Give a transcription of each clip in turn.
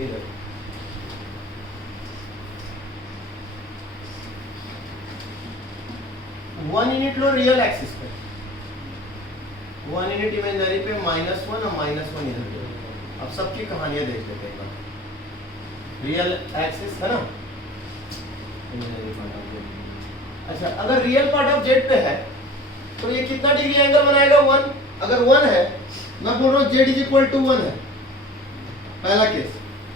इधर 1 यूनिट लो real axis पे, 1 unit imaginary पे -1 और -1 इधर पे। अब सबकी कहानियां देख लेते हैं एक बार। रियल एक्सिस है ना, इमेजिनरी पार्ट ऑफ जेड। अच्छा, अगर रियल पार्ट ऑफ जेड पे है तो ये कितना डिग्री एंगल बनाएगा? 1। अगर 1 है, मैं बोल रहा हूँ जेड इज इक्वल टू 1 है, पहला केस,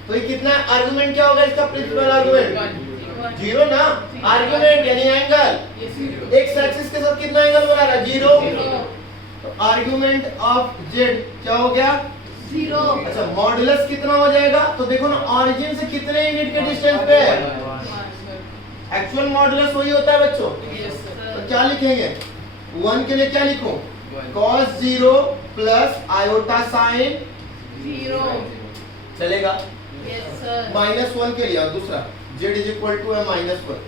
तो ये कितना आर्गुमेंट क्या होगा इसका? प्रिंसिपल आर्गुमेंट 0 ना, आर्गुमेंट यानी एंगल एक्स एक्सिस के साथ कितना एंगल बना रहा है? 0। तो आर्गुमेंट ऑफ जेड क्या हो गया? 0। अच्छा, मॉडुलस कितना हो जाएगा? तो देखो ना, ऑरिजिन से कितने यूनिट के डिस्टेंस पे है? एक्चुअल मॉडुलस वही होता है बच्चों। तो क्या लिखेंगे? 1 के लिए क्या लिखूं? cos 0 प्लस आयोटा साइन 0 चलेगा? Yes sir. -1 के लिए, और दूसरा z इज इक्वल टू है -1।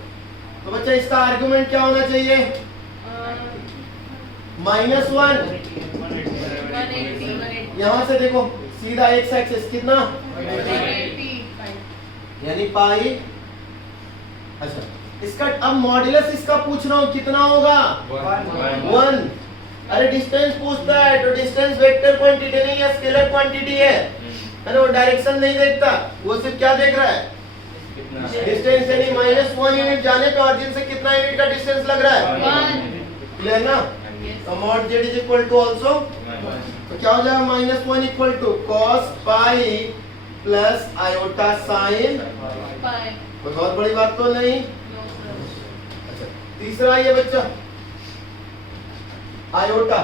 तो बच्चा इसका आर्गुमेंट क्या होना चाहिए? -1। 180 यहाँ से देखो सीधा x एक्सिस कितना, 180 यानी पाई। अच्छा, इसका अब मॉड्यूलस इसका पूछ रहा हूँ कितना होगा? 1। अरे डिस्टेंस पूछता है तो डिस्टेंस वेक्टर क्वांटिटी नहीं है, स्केलर क्वांटिटी है ना, वो डायरेक्शन नहीं देखता, वो सिर्फ क्या देख रहा है? डिस्टेंस। यानी -1 यूनिट जाने पे ऑरिजिन से कितना यूनिट का डिस्टेंस लग रहा है? 1 क्लियर ना? तो mod z is equal to also, तो क्या हो जाएगा? -1 equal to cos pi plus iota sine. Pi. कोई बहुत बड़ी बात तो नहीं। No sir. अच्छा, तीसरा ये बच्चा आयोटा,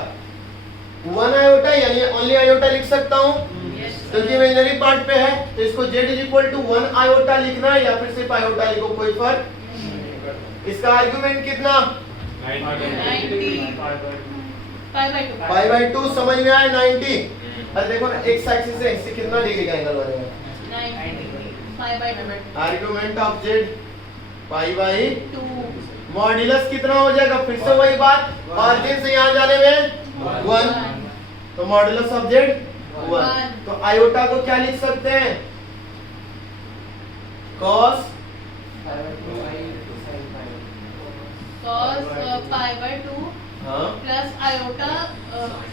1 आयोटा यानी ओनली आयोटा लिख सकता हूँ यस क्योंकि इमेजिनरी पार्ट पे है, तो इसको z is equal to 1 iota लिखना है या फिर सिर्फ आयोटा लिखो, कोई फर्क। इसका आर्गुमेंट कितना? 90 पाई बाई 2। समझ में आया? 90। अरे देखो ना, x एक्सिस से इससे कितना डिग्री का एंगल बनेगा? 90 argument of z pi by 2 modulus कितना हो जाएगा? फिर से वही बात, ऑरिजिन से यहाँ जाने में 1, तो मॉड्यूलस ऑफ z 1। तो आयोटा को क्या लिख सकते हैं? cos cos पाई बाय 2 हाँ, plus iota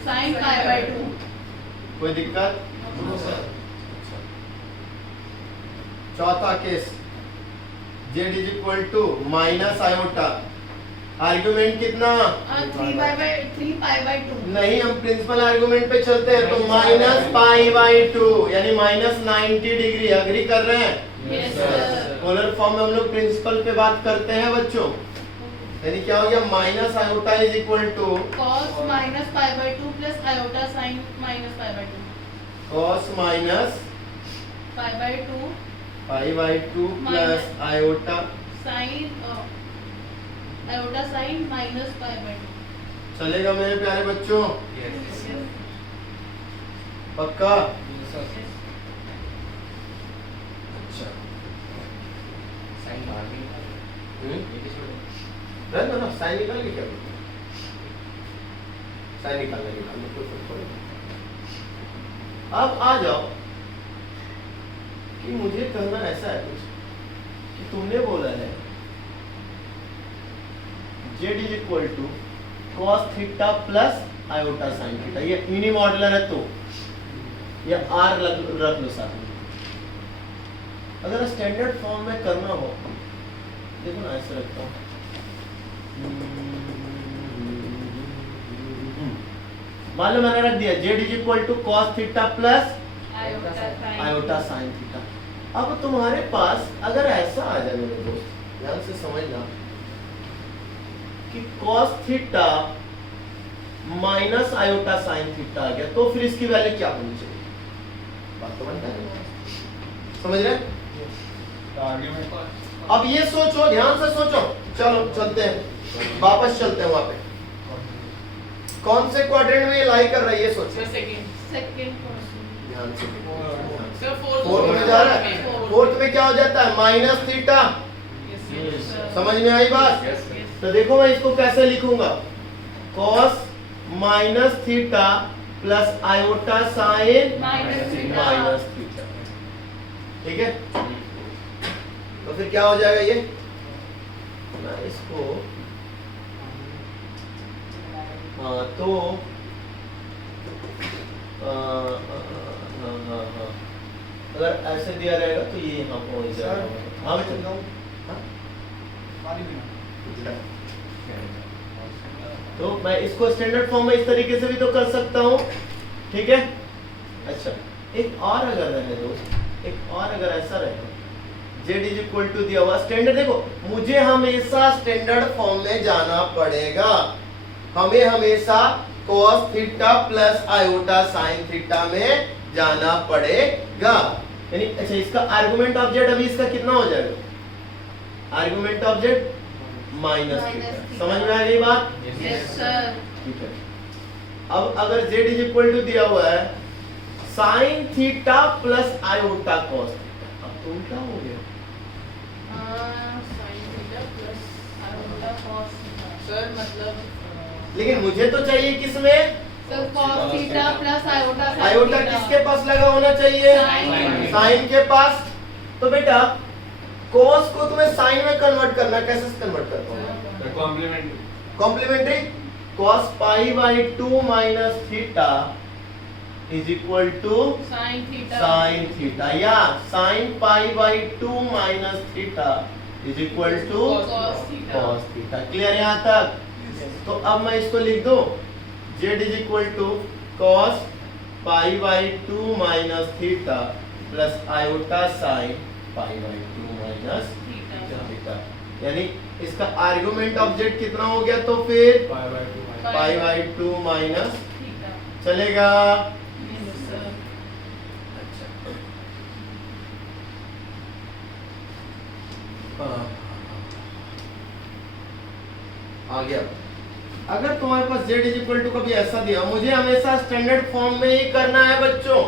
sin pi by 2। कोई दिक्कत? चौथा case z is equal to minus iota, argument कितना? 3 पाई बाय 2 नहीं, हम प्रिंसिपल आर्गुमेंट पे चलते हैं, तो माइनस पाई बाई 2 यानी -90 डिग्री। अग्री कर रहे हैं? Yes sir. पोलर फॉर्म में हम लोग प्रिंसिपल पे बात करते हैं बच्चों। यानी क्या हो गया? Minus iota is equal to cos minus pi by 2 plus iota sin minus pi by 2। cos minus pi by 2 pi by 2 plus iota sin iota sin minus pi by 2। चलेगा मेरे प्यारे बच्चों? पक्का? अच्छा, रहने दो ना, साइन निकाल के क्या करोगे? साइन निकालने कोई फर्क पड़ेगा। अब आ जाओ कि मुझे कहना ऐसा है कुछ कि तुमने बोला है z is equal to cos theta plus iota sine theta, ये यूनि मॉड्यूलर है तो या r रख लो साथ में। अगर स्टैंडर्ड फॉर्म में करना हो, देखो ना ऐसे रखता हूँ, मान लो मैंने रख दिया z is equal to cos theta plus iota sine theta. अब तुम्हारे पास अगर ऐसा आ जाए मेरे दोस्त, ध्यान से समझना कि cos theta minus iota sine theta आ गया, तो फिर इसकी वैल्यू क्या होनी चाहिए? बात तो बनता है, समझ रहे? अब ये सोचो, ध्यान से सोचो। चलो चलते हैं, वापस चलते हैं वहां पे। कौन से क्वाड्रेंट में ये लाई कर रहा है ये सोचो। सेकंड ध्यान से। सर फोर्थ में जा रहा है, फोर्थ में क्या हो जाता है? Minus theta. समझ में आई बात? तो देखो मैं इसको कैसे लिखूंगा, cos minus theta plus iota sign minus theta. Minus theta. ठीक है, तो फिर क्या हो जाएगा ये, मैं इसको तो अगर ऐसे दिया रहेगा तो ये यहाँ पहुंच जाएगा। हाँ बेटा, तो मैं इसको स्टैंडर्ड फॉर्म में इस तरीके से भी तो कर सकता हूँ, ठीक है। अच्छा, एक और अगर रहे दोस्त, एक और अगर ऐसा रहे, z इज इक्वल टू दिया हुआ स्टैंडर्ड, देखो मुझे हमेशा स्टैंडर्ड फॉर्म में जाना पड़ेगा, हमें हमेशा cos theta plus iota sine theta में जाना पड़ेगा। यानी अच्छा, इसका आर्गुमेंट ऑफ z अभी इसका कितना हो जाएगा, argument of z minus theta. समझ में आ गई बात? Yes sir. ठीक है, अब अगर z इज इक्वल टू दिया हुआ है sign theta plus iota cos theta, अब तो उल्टा हो गया। sin theta plus iota cos theta sir, मतलब लेकिन मुझे तो चाहिए किसमें, sir cos theta plus iota sin iota theta. किसके पास लगा होना चाहिए, Sin। साइन के पास। तो बेटा cos को तुम्हें साइन में कन्वर्ट करना, कैसे कन्वर्ट करता हूँ, complementary, cos pi by 2 minus theta is equal to sin theta sine theta, या sine pi by 2 minus theta is equal to cos theta. cos theta. Clear यहाँ तक? तो अब मैं इसको लिख दूं, z is equal to cos pi by 2 minus theta plus iota sine pi by 2 minus theta. यानी इसका आर्गुमेंट ऑफ z कितना हो गया, तो फिर पाई बाई 2 माइनस थीटा। चलेगा। Yes sir. अच्छा, आ गया। अगर तुम्हारे पास z इज इक्वल टू कभी ऐसा दिया, मुझे हमेशा स्टैंडर्ड फॉर्म में ही करना है बच्चों,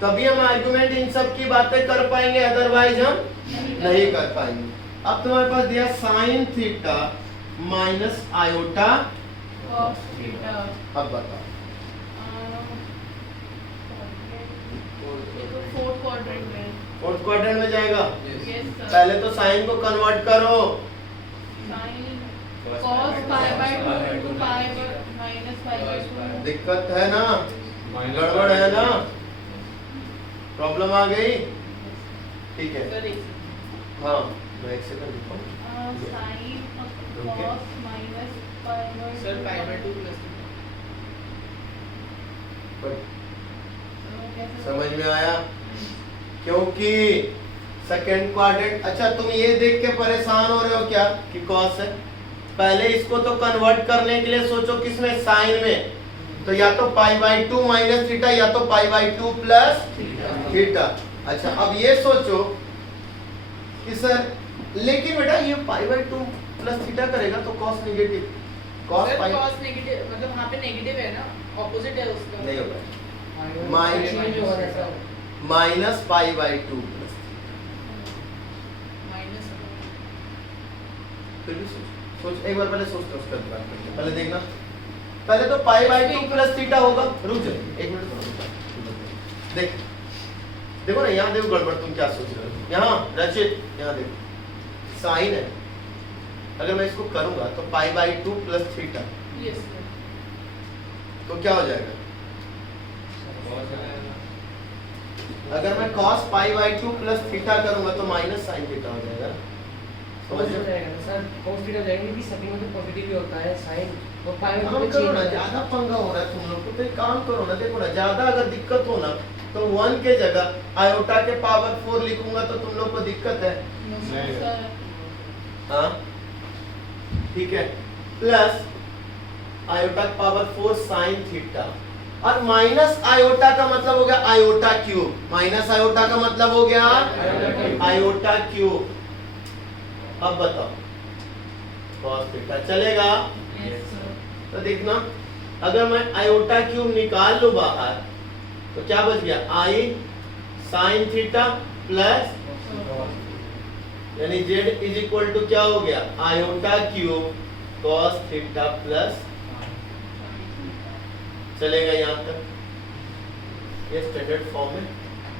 तभी हम आर्गुमेंट इन सब की बातें कर पाएंगे, अदरवाइज हम नहीं कर पाएंगे। अब तुम्हारे पास दिया sign theta minus iota, cos theta. अब बताओ ये तो फोर्थ क्वाड्रेंट में। फोर्थ क्वाड्रेंट में जाएगा। Yes sir. पहले तो साइन को कन्वर्ट करो, sin cos pi by 2 to pi minus pi by 2। दिक्कत है ना, गड़बड़ है ना, प्रॉब्लम आ गई, ठीक है। सर एक हाँ, मैं एक सेकंड लिखूं। sin cos minus pi bye sir pi by 2 plus समझ में आया? क्योंकि सेकंड क्वाड्रेंट, अच्छा तुम ये देख के परेशान हो रहे हो क्या कि cos है, पहले इसको तो कन्वर्ट करने के लिए सोचो किसमें, साइन में, तो या तो पाई बाई 2 माइनस थीटा या तो पाई बाई 2 प्लस थीटा। अच्छा, अब ये सोचो कि सर, लेकिन बेटा ये पाई बाई 2 प्लस थीटा करेगा तो cos नेगेटिव, cos सर पाई cos नेगेटिव, मतलब वहां पे नेगेटिव है ना, ऑपोजिट है उसका। नहीं होगा, minus pi by 2 plus, minus फिर भी सोच एक बार पहले सोचते उसके बाद पहले देखना, पहले तो पाई बाई 2 प्लस थीटा होगा। रुक जाओ एक मिनट, देख देखो ना, यहाँ देखो गड़बड़, तुम क्या सोच रहे हो, यहाँ रचित, यहाँ देखो साइन है, अगर मैं इसको करूंगा तो पाई by 2 plus theta, yes sir. तो क्या हो जाएगा, अगर मैं cos pi by 2 plus theta करूंगा तो माइनस साइन थीटा हो जाएगा। समझ हो रहे जाएगा सर, cos थीटा हो जाएगा, क्योंकि सभी में तो पॉजिटिव ही होता है साइन, और पाई हो? में काम तो करो चेंज ना, होता है। ज्यादा पंगा हो रहा है तुम लोग को, तो एक काम करो ना, देखो ना, ज्यादा अगर दिक्कत हो ना तो 1 के जगह आयोटा के पावर 4 लिखूंगा तो तुम लोग को दिक्कत है, सर। हाँ ठीक है, प्लस आयोटा के पावर 4 साइन थीटा, और माइनस आयोटा का मतलब हो गया आयोटा क्यूब, माइनस आयोटा का मतलब हो गया आयोटा क्यूब। अब बताओ cos थीटा चलेगा? Yes sir. तो देखना, अगर मैं आयोटा क्यूब निकाल लूं बाहर तो क्या बच गया, आई साइन थीटा प्लस, यानी z इज इक्वल टू क्या हो गया, iota cube cos theta plus, चलेगा यहाँ तक, ये स्टैंडर्ड फॉर्म में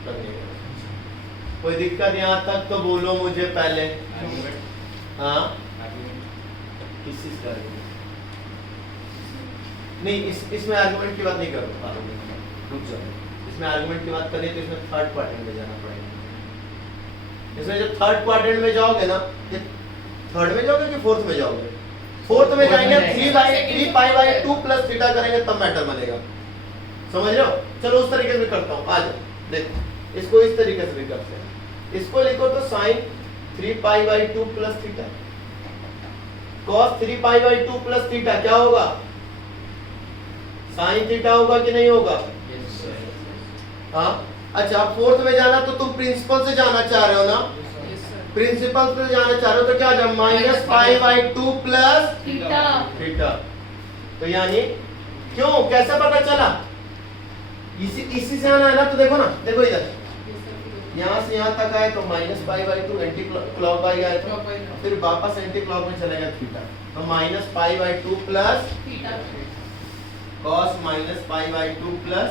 लगेगा। कोई दिक्कत यहाँ तक तो बोलो मुझे पहले। हाँ किस चीज का नहीं, इसमें आर्गुमेंट की बात नहीं करो, रुक जाओ। इसमें आर्गुमेंट की बात करें तो इसमें थर्ड क्वाड्रेंट में जाना पड़ेगा। इसमें जब थर्ड क्वाड्रेंट में जाओगे ना, ये थर्ड में जाओगे कि फोर्थ में जाओगे? फोर्थ में जाएंगे, 3 पाई बाई 2 प्लस थीटा करेंगे तब मैटर बनेगा, समझ रहे हो? चलो उस तरीके से करता हूँ, आ जाओ देखो। इसको इस तरीके से भी करते हैं, इसको लिखो तो sine 3 pi by 2 plus theta cos 3 pi by 2 plus theta क्या होगा? साइन थीटा होगा कि नहीं होगा? हाँ अच्छा, अब फोर्थ में जाना तो तुम प्रिंसिपल से जाना चाह रहे हो ना? प्रिंसिपल से जाना चाह रहे हो तो क्या जाए? Minus pi by 2 plus theta. तो यानी क्यों, कैसे पता चला? इसी से आना है ना, तो देखो ना, देखो इधर यहाँ से यहाँ तक आए तो minus pi by 2 anti clock by आए तो फिर वापस एंटी क्लॉक में चलेगा थीटा, तो minus pi by 2 plus cos minus pi by 2 plus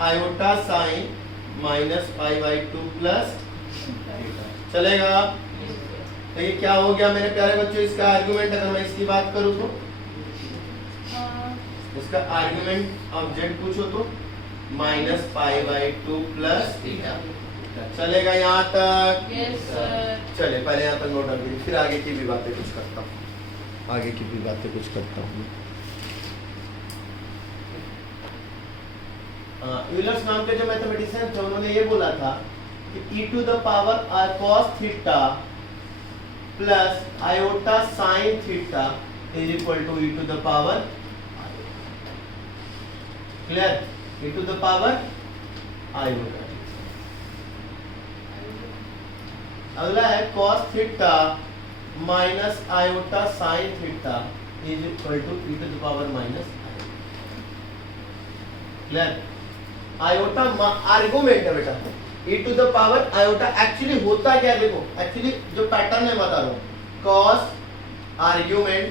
iota sign minus pi by 2 plus चलेगा। तो ये क्या हो गया मेरे प्यारे बच्चों? इसका आर्गुमेंट अगर मैं इसकी बात करूं तो इसका आर्गुमेंट ऑफ जेड पूछो तो minus pi by 2 plus theta चलेगा यहाँ तक? Yes sir. चले पहले यहाँ तक नोट डाल, फिर आगे की भी बातें कुछ करता हूँ, आगे की भी बातें कुछ करता हूँ। यूलर्स नाम के जो मैथमेटिशियन थे उन्होंने ये बोला था कि e to the power cos theta plus iota sine theta is equal to e to the power, clear? e to the power iota. अगला है cos theta minus iota sine theta is equal to e to the power minus, clear? Iota argument है बेटा, e to the power iota actually होता क्या है देखो, actually जो pattern है बता रहा हूं, cos argument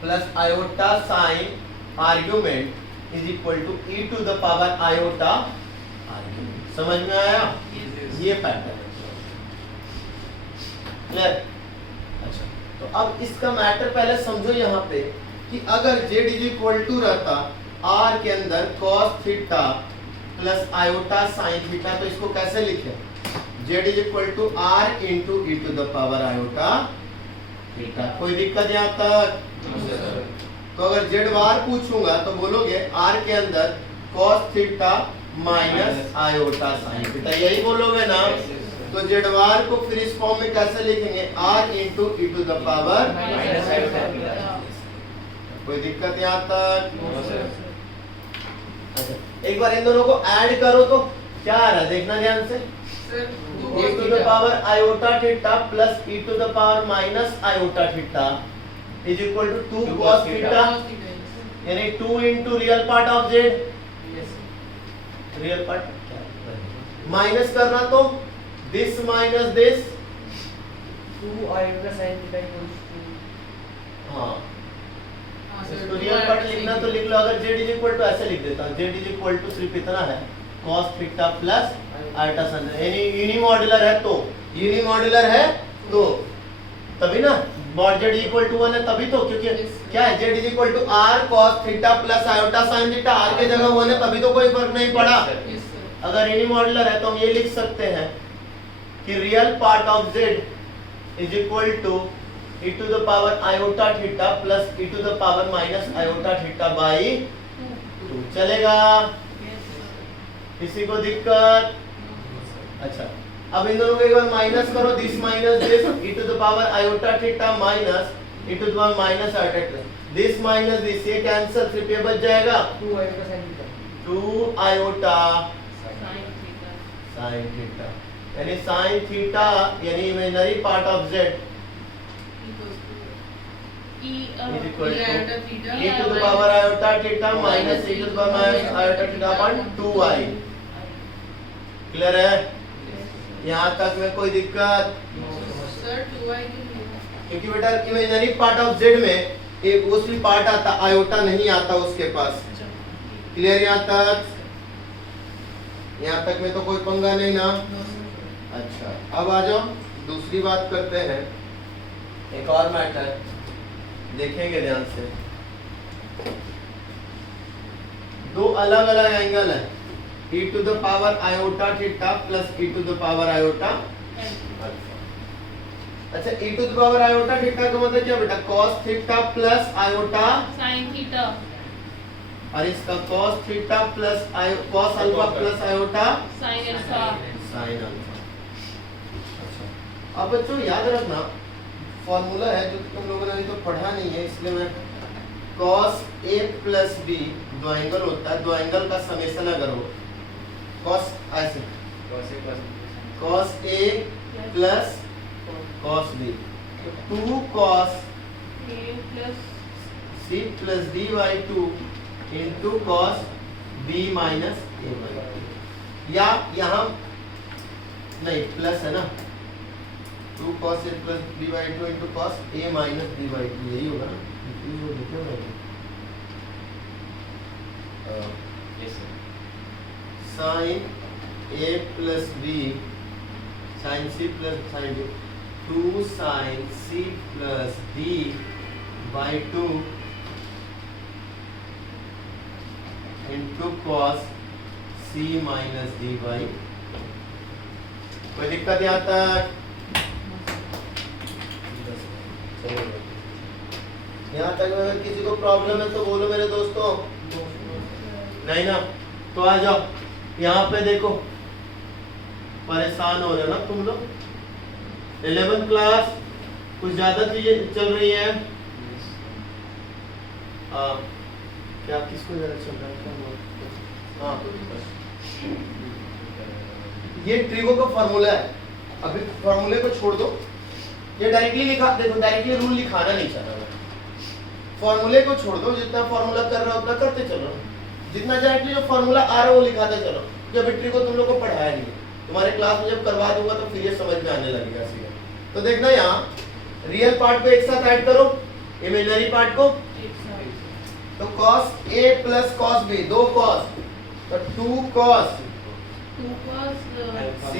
plus iota sine argument is equal to e to the power iota argument. समझ में आया? ये पैटर्न है, क्लियर? अच्छा, तो अब इसका मैटर पहले समझो यहाँ पे कि अगर z इज इक्वल टू रहता r के अंदर cos theta plus iota sine theta, तो इसको कैसे लिखे? z is equal to r into e to the power iota theta. कोई दिक्कत यहाँ तक? तो अगर z बार पूछूंगा तो बोलोगे r के अंदर cos theta minus iota sine theta, यही बोलोगे ना? तो z बार को फिर इस फॉर्म में कैसे लिखेंगे? r into e to the power minus iota theta. कोई दिक्कत यहाँ तक? एक बार इन दोनों को ऐड करो तो क्या आ रहा है देखना ध्यान से। e to the power iota theta plus e to the power minus iota theta is equal to 2 cos theta, यानी 2 into real part of z, real part minus करना तो this minus this 2 iota sin theta equals to, हाँ इसको real part लिखना तो लिख लो। अगर z is equal to ऐसे लिख देता हूं, z इज इक्वल टू सिर्फ इतना है cos theta plus iota sign, यानी यूनिमॉड्यूलर है तो, यूनिमॉड्यूलर है तो तभी ना mod z इक्वल टू 1 है तभी तो, क्योंकि क्या है z is equal to r cos theta plus iota sine theta, r के जगह 1 है तभी तो कोई फर्क नहीं पड़ा। अगर यूनिमॉड्यूलर है तो हम ये लिख सकते हैं कि real part of z is equal to e to the power iota theta plus e to the power minus iota theta by 2 चलेगा? किसी को दिक्कत? अच्छा, अब इन दोनों को एक बार माइनस करो, this minus this e to the power iota theta minus e to the power minus iota theta, this minus this ये कैंसिल, सिर्फ ये बच जाएगा 2 iota sin theta, 2 iota sin theta, यानी sin थीटा यानी imaginary part of z is equal to e to the power iota theta minus e to the power minus iota theta upon 2i। Clear है? यहाँ तक में कोई दिक्कत? Sir 2i क्योंकि बेटा इमेजिनरी पार्ट ऑफ z में एक उसकी पार्ट आता, आयोटा नहीं आता उसके पास। क्लियर यहाँ तक? यहाँ तक में तो कोई पंगा नहीं ना। अच्छा, अब आ जाओ दूसरी बात करते हैं। एक और मैटर देखेंगे ध्यान से। दो अलग अलग एंगल है, e to the power iota theta plus e to the power iota alpha. अच्छा, e to the power iota theta का मतलब क्या बेटा? cos theta plus iota sin theta और इसका cos theta plus cos alpha plus iota sin alpha. sin alpha. अच्छा, अब बच्चों याद रखना फॉर्मूला है जो तुम लोगों ने अभी तो पढ़ा नहीं है, इसलिए मैं cos a प्लस b दो एंगल होता है, दो एंगल का समेशन अगर हो cos ऐसे cos a plus cos b 2 cos a plus c plus d by 2 into cos b minus a by 2, या यहाँ नहीं प्लस है ना, 2 cos a plus b by 2 into cos a minus b by 2, यही होगा ना? sin a plus b sin c plus sin d 2 sin c plus d by 2 into cos c minus d by, कोई दिक्कत यहाँ तक? यहाँ तक अगर किसी को प्रॉब्लम है तो बोलो मेरे दोस्तों। नहीं ना, तो आ जाओ यहाँ पे देखो, परेशान हो रहे हो ना तुम लोग। 11th क्लास कुछ ज्यादा चीजें चल रही है। क्या किसको ज्यादा चल रहा है? हाँ, ये ट्रिगो का फॉर्मूला है। अभी फॉर्मूले को छोड़ दो, ये डायरेक्टली लिखा, देखो डायरेक्टली रूल लिखाना नहीं चाह रहा। फॉर्मूले को छोड़ दो, जितना फॉर्मूला कर रहा हो उतना करते चलो, जितना डायरेक्टली जो फॉर्मूला आ रहा है वो लिखाते चलो। जब ट्रिगो तुम लोग को पढ़ाया नहीं, तुम्हारे क्लास में जब करवा दूंगा तो फिर ये समझ में आने लगेगा सीधा। तो देखना यहाँ रियल पार्ट को एक साथ ऐड करो, इमेजिनरी पार्ट को। तो cos a plus cos b, दो cos, तो 2 cos c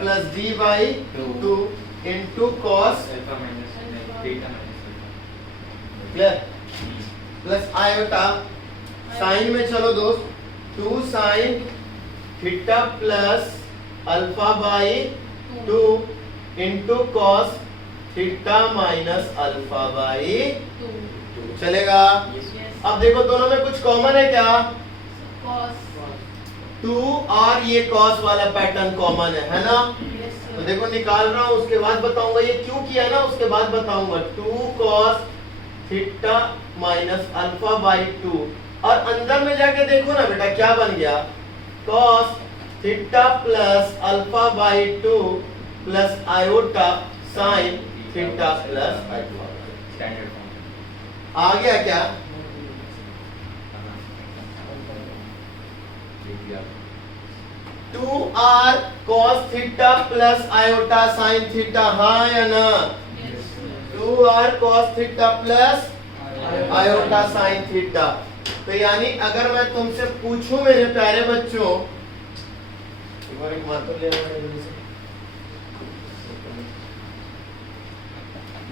plus d by 2 into cos, clear, plus iota sign में चलो दोस्त, 2 sin theta plus alpha by 2 into cos theta minus alpha by 2 चलेगा। अब देखो दोनों में कुछ कॉमन है क्या? cos 2 और ये cos वाला पैटर्न कॉमन है ना? तो देखो निकाल रहा हूं, उसके बाद बताऊंगा ये क्यों किया ना, उसके बाद बताऊंगा। 2 cos theta minus alpha by 2, और अंदर में जाके देखो ना बेटा क्या बन गया? cos theta plus alpha by 2 plus iota sine theta plus alpha. Standard form आ गया क्या? 2r cos theta plus iota sine theta, हाँ या ना? 2r cos theta plus iota sine theta. तो यानी अगर मैं तुमसे पूछूं मेरे प्यारे बच्चों, एक बार एक मार्कर ले लेना,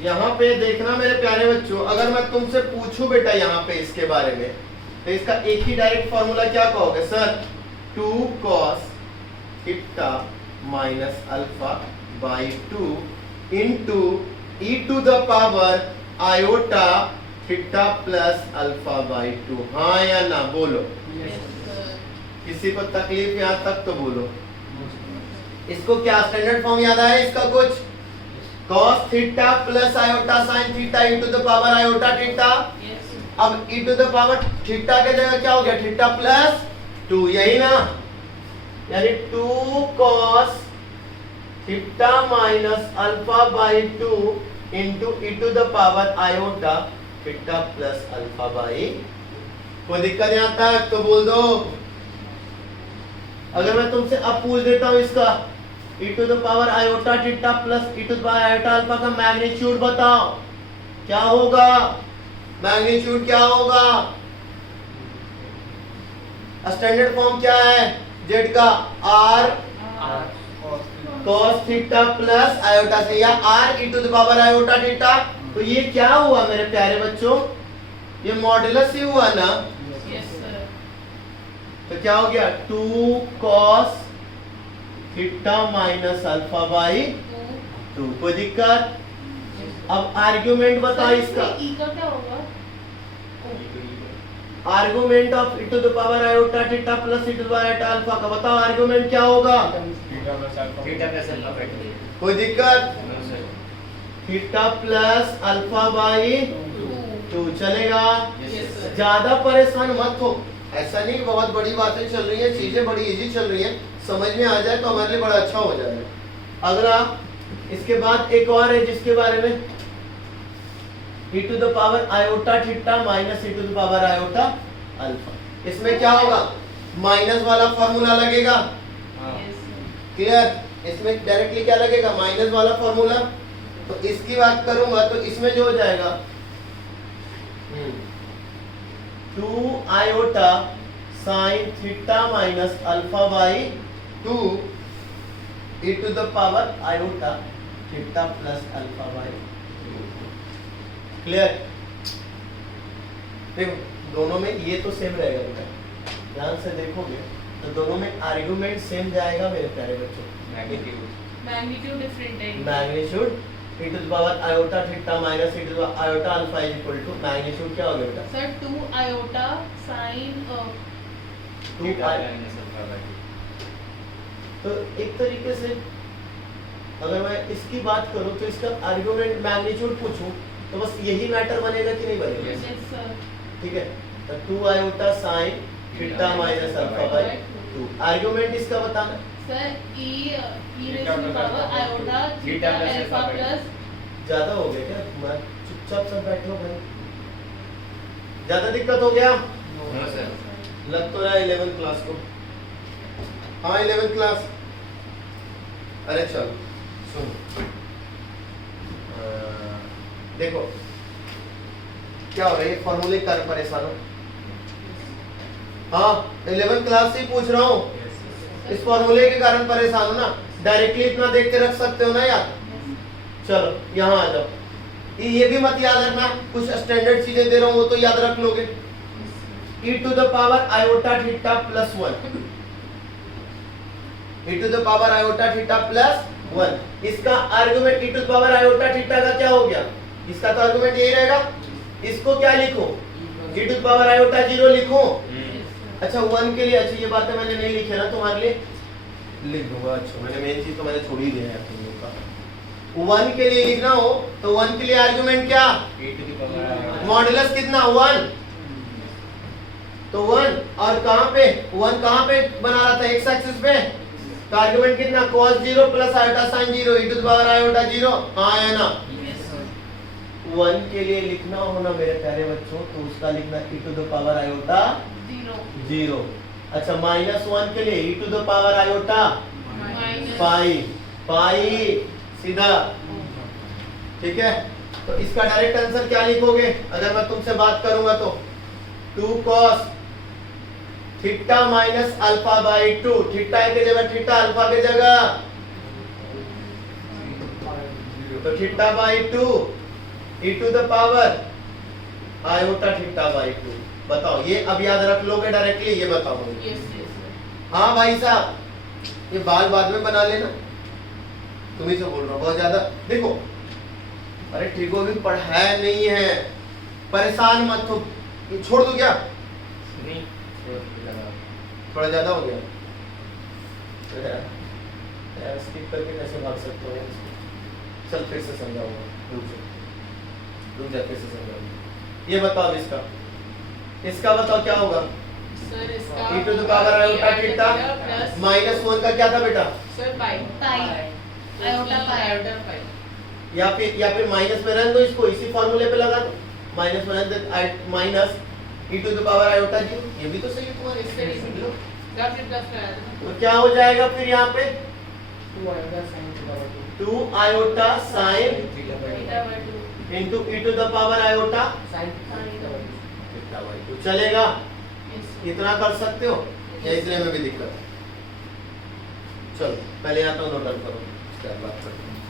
यहाँ पे देखना मेरे प्यारे बच्चों, अगर मैं तुमसे पूछूं बेटा यहाँ पे इसके बारे में, तो इसका एक ही डायरेक्ट फॉर्मूला क्या कहोगे? Sir 2 cos theta minus alpha by 2 into e to the power iota theta plus alpha by 2, हाँ या ना? बोलो। किसी को तकलीफ यहाँ तक तो बोलो। इसको क्या स्टैंडर्ड फॉर्म याद आया इसका कुछ? cos theta plus iota sine theta into the power iota theta. अब e to the power theta के जगह क्या हो गया? थीटा प्लस 2, यही ना? यानी 2 cos theta minus alpha by 2 into e to the power iota theta plus alpha by. कोई दिक्कत यहाँ तक तो बोल दो। अगर मैं तुमसे अब पूछ देता हूँ इसका e to the power iota theta plus e to the power iota alpha का मैग्नीट्यूड बताओ, क्या होगा? मैग्नीट्यूड क्या होगा? स्टैंडर्ड फॉर्म क्या है? जेड का R cos theta plus iota से, या R E to the power iota theta. तो ये क्या हुआ मेरे प्यारे बच्चों, ये मॉडुलस ही हुआ ना। Yes, sir. तो क्या हो गया 2 cos theta minus alpha by 2। कोई दिक्कत? अब आर्गुमेंट बताओ इसका। E का क्या होगा? Argument of e to the power iota theta plus e to the power iota alpha का बताओ आर्गुमेंट क्या होगा। Theta plus alpha by 2। कोई दिक्कत? No sir. Theta plus alpha by 2 चलेगा। Yes sir. ज्यादा परेशान मत हो, ऐसा नहीं बहुत बड़ी बातें चल रही हैं, चीजें बड़ी इजी चल रही हैं, समझ में आ जाए तो हमारे लिए बड़ा अच्छा हो जाएगा। अगला इसके बाद एक और है जिसके बारे में e to the power iota theta minus e to the power iota alpha. इसमें क्या होगा, माइनस वाला फॉर्मूला लगेगा। Yes, sir. क्लियर? इसमें डायरेक्टली क्या लगेगा, माइनस वाला फॉर्मूला। तो इसकी बात करूंगा तो इसमें जो हो जाएगा 2 iota sine theta minus alpha by 2 e to the power iota theta plus alpha by 2। Clear? देखो दोनों में ये तो सेम रहेगा बेटा, ध्यान से देखोगे तो दोनों में आर्गुमेंट सेम जाएगा मेरे प्यारे बच्चों। मैग्नीट्यूड Magnitude different है। Magnitude e to the power iota theta minus e to the power iota alpha is equal to magnitude क्या होगा बेटा, Sir, 2 iota sin 2 theta i। Minus alpha by 2। तो एक तरीके से अगर मैं इसकी बात करूं तो इसका आर्गुमेंट मैग्नीट्यूड पूछूं तो बस यही मैटर बनेगा कि नहीं बनेगा। Yes. Yes, sir. ठीक है, तो 2 iota sine theta minus alpha by 2। Argument इसका बताना। Sir, e raised to the power iota Theta theta plus alpha alpha by plus ज्यादा हो गया क्या, मैं चुपचाप सब बैठे हो भाई, ज्यादा दिक्कत हो गया? No sir. लग तो रहा है 11th क्लास को। हाँ 11th क्लास। अरे चलो सुन, देखो क्या हो रहा है, फॉर्मूले कर परेशान हो। हाँ 11th क्लास से ही पूछ रहा हूँ, इस फॉर्मूले के कारण परेशान हो ना, डायरेक्टली इतना देख के रख सकते हो ना यार। चलो यहाँ आ जाओ, ये भी मत याद रखना, कुछ स्टैंडर्ड चीजें दे रहा हूँ वो तो याद रख लोगे। e to the power iota theta plus 1, e to the power iota theta plus 1। इसका argument e to the power iota theta का क्या हो गया, इसका तो आर्गुमेंट यही रहेगा। इसको क्या लिखो, e to the power iota 0 लिखो। अच्छा 1 के लिए, अच्छा ये बातें मैंने नहीं लिखी ना तुम्हारे लिए, लिख दूंगा। अच्छा मैंने मेन चीज तो मैंने छोड़ ही दिया है तुम लोग का। 1 के लिए लिखना हो तो 1 के लिए आर्गुमेंट क्या, e to the power modulus कितना 1, तो 1। और कहां पे 1 कहां पे बना रहा था, एक्स एक्सिस पे, तो आर्गुमेंट कितना cos 0 plus iota sin 0 e to the power iota 0। हाँ है ना। 1 के लिए लिखना हो ना मेरे प्यारे बच्चों तो उसका लिखना e to the power iota 0। अच्छा -1 के लिए e to the power iota pi, pi सीधा। ठीक है, तो इसका डायरेक्ट आंसर क्या लिखोगे अगर मैं तुमसे बात करूंगा तो 2 cos theta minus alpha by 2, theta की जगह थीटा, अल्फा की जगह तो theta by 2 e to the power iota theta by 2। बताओ ये अब याद रख लोगे डायरेक्टली, ये बताओ मुझे। हाँ भाई साहब, ये बाल बाद में बना लेना, तुम्ही से बोल रहा हूँ बहुत ज्यादा। देखो अरे ठीक हो, अभी पढ़ाया नहीं है, परेशान मत हो। ये छोड़ दो क्या, नहीं थोड़ा ज्यादा हो गया यार, स्किप करके कैसे भाग सकते हो यार। चल फिर से समझाऊंगा, रुक जा फिर से समझाऊंगा। ये बताओ इसका बताओ क्या होगा, सर इसका e to the power iota theta -1 का क्या था बेटा, सर पाई आयोटा पाई। या फिर माइनस में रहने दो, इसको इसी फॉर्मूले पे लगा दो, माइनस में रहने दो, minus e to the power iota 0। ये भी तो सही है तुम्हारे, इससे नहीं समझ लो तो क्या हो जाएगा फिर यहाँ पे 2 iota sine into e to the power iota theta by 2 चलेगा। इतना कर सकते हो या इसलिए में भी दिक्कत है? चलो पहले आता हूँ, नोट डाउन करो, उसके बाद बात करते हैं।